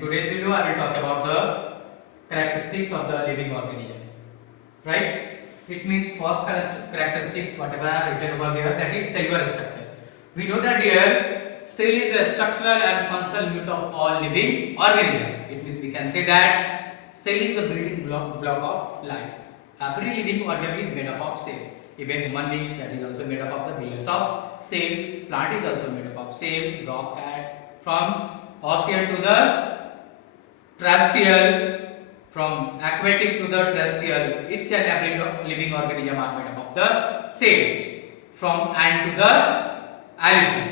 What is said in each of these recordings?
today's video I will talk about the characteristics of the living organism. Right? It means first characteristics whatever I have written over there, that is cellular structure. We know that here cell is the structural and functional unit of all living organism. It means we can say that cell is the building block of life. Every living organism is made up of cell. Even human beings, that is also made up of the billions of cell. Plant is also made up of cell. Dog, cat, from ocean to the terrestrial, from aquatic to the terrestrial, each and every living organism are made up of the cell. From ant to the elephant,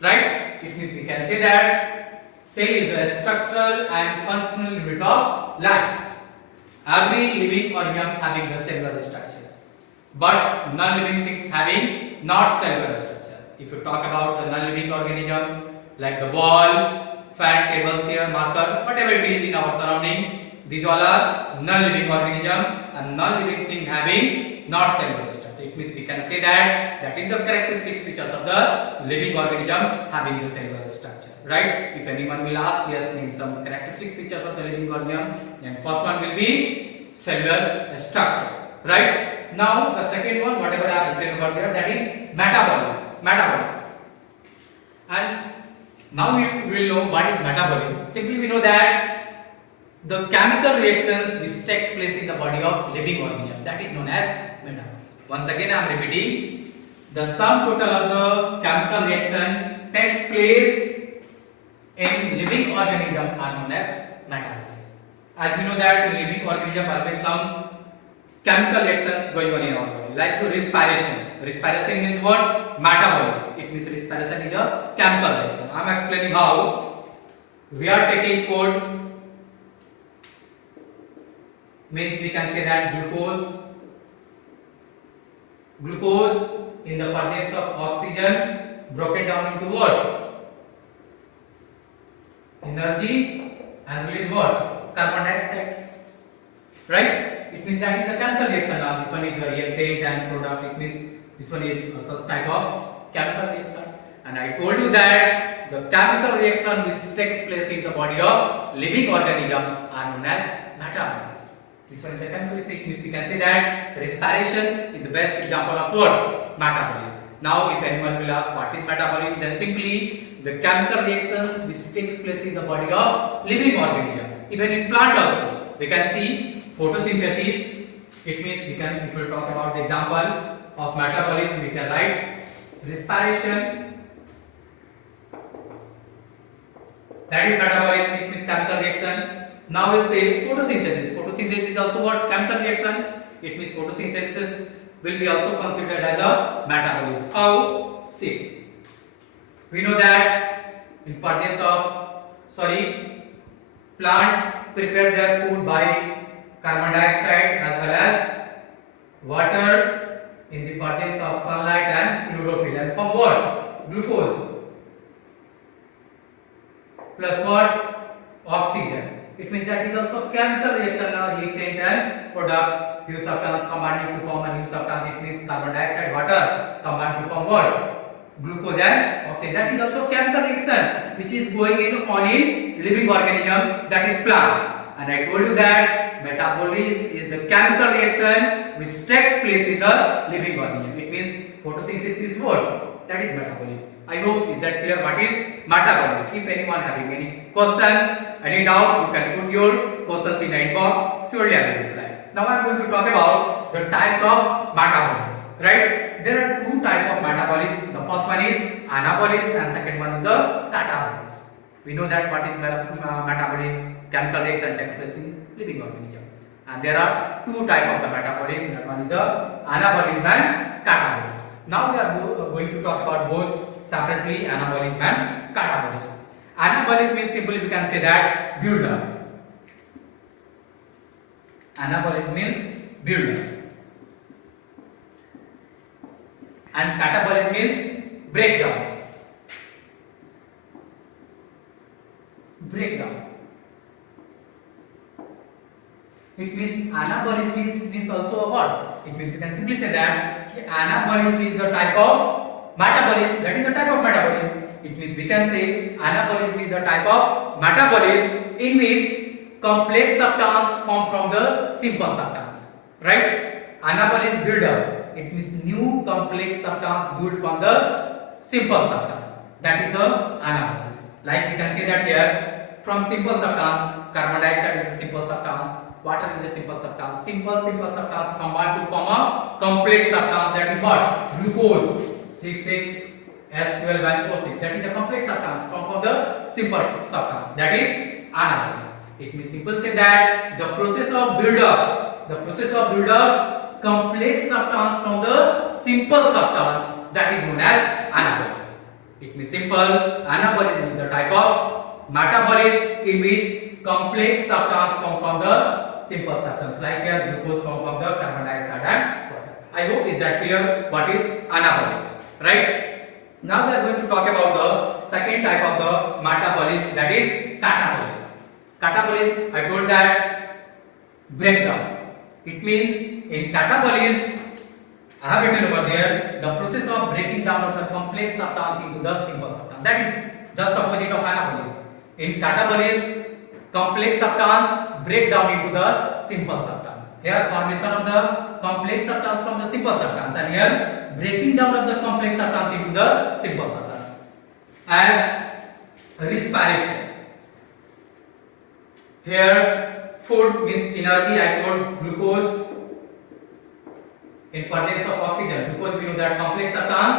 right? It means we can say that cell is the structural and functional unit of life. Every living organism having the cellular structure, but non-living things having not cellular structure. If you talk about the non-living organism like the ball, fan, table, chair, marker, whatever it is in our surrounding, these all are non-living organism and non-living thing having not cellular structure. It means we can say that is the characteristics features of the living organism having the cellular structure, right? If anyone will ask, yes, name some characteristic features of the living organism, then first one will be cellular structure, right? Now the second one, whatever I have written over there, that is metabolism. And now we will know what is metabolism. Simply we know that the chemical reactions which takes place in the body of living organism, that is known as metabolism. Once again I am repeating, the sum total of the chemical reaction takes place in living organism are known as metabolism. As we know that in living organism always some chemical reactions going on in our body, like the respiration. Respiration means what? Metabolism. It means respiration is a chemical reaction. I am explaining how. We are taking food, means we can say that glucose in the presence of oxygen broken down into what? Energy, and release what? Carbon dioxide, right? It means that is the chemical reaction. Now this one is the reactant and product. It means this one is such type of chemical reaction. And I told you that the chemical reaction which takes place in the body of living organism are known as metabolism. This one is the chemical reaction. It means we can say that respiration is the best example of what? Metabolism. Now if anyone will ask what is metabolism, then simply the chemical reactions which takes place in the body of living organism. Even in plant also we can see photosynthesis. It means we can, if we talk about the example of metabolism, we can write respiration, that is metabolism. It means chemical reaction. Now we'll say photosynthesis. Photosynthesis is also what? Chemical reaction. It means photosynthesis will be also considered as a metabolism. How? See, we know that in presence of plant prepare their food by carbon dioxide as well as water in the presence of sunlight and chlorophyll, and from what? Glucose plus what? Oxygen. It means that is also chemical reaction or reactant and product. Few substances combining to form a new substance. It means carbon dioxide, water combined to form what? Glucose and oxygen. That is also chemical reaction which is going on in living organism, that is plant. And I told you that metabolism is the chemical reaction which takes place in the living organism. It means photosynthesis is what? That is metabolism. I hope is that clear what is metabolism. If anyone having any questions, any doubt, you can put your questions in the inbox. Surely I will reply. Now I am going to talk about the types of metabolism. Right? There are two types of metabolism. The first one is anabolism and second one is the catabolism. We know that what is metabolism? Chemical reaction takes place in living organism. And there are two types of the metabolism. That one is the anabolism and catabolism. Now we are going to talk about both separately, anabolism and catabolism. Anabolism means simply we can say that build up. Anabolism means build up. And catabolism means breakdown. It means anabolism means also a what? It means we can simply say that anabolism is the type of metabolism. That is the type of metabolism. It means we can say anabolism is the type of metabolism in which complex substance form from the simple substance. Right? Anabolism build up. It means new complex substance built from the simple substance. That is the anabolism. Like we can see that here, from simple substance, carbon dioxide is a simple substance, water is a simple substance. Simple substance combine to form a complex substance, that is what? Glucose 6,6H12O6. That is a complex substance from the simple substance. That is anabolism. It means people say that the process of build up complex substance from the simple substance, that is known as anabolism. It means simple, anabolism is the type of metabolism in which complex substance come from the simple substance. Like here, glucose come from the carbon dioxide and water. I hope is that clear what is anabolism, right? Now we are going to talk about the second type of the metabolism, that is catabolism. Catabolism, I told that breakdown. It means in catabolism, I have written over there the process of breaking down of the complex substance into the simple substance. That is just opposite of anabolism. In catabolism, complex substance break down into the simple substance. Here formation of the complex substance from the simple substance, and here breaking down of the complex substance into the simple substance. As respiration. Here food means energy. I told glucose. In presence of oxygen, because we know that complex substance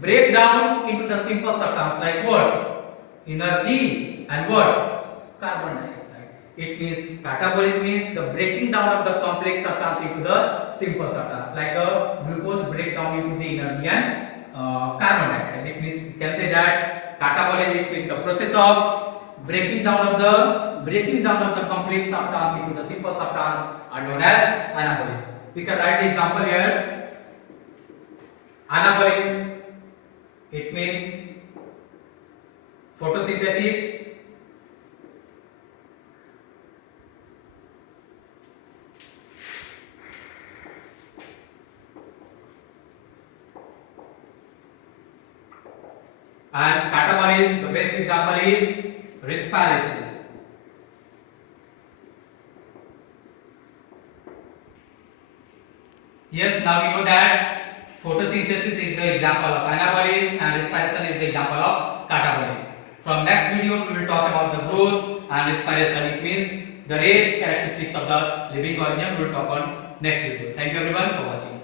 break down into the simple substance, like what? Energy and what? Carbon dioxide. It means catabolism means the breaking down of the complex substance into the simple substance, like the glucose break down into the energy and carbon dioxide. It means we can say that catabolism is the process of breaking down of the complex substance into the simple substance, are known as anabolism. We can write the example here. Anabolism, it means photosynthesis, and catabolism, the best example is respiration. Yes, now we know that photosynthesis is the example of anabolism and respiration is the example of catabolism. From next video we will talk about the growth and respiration. It means the race characteristics of the living organism. We will talk on next video. Thank you everyone for watching.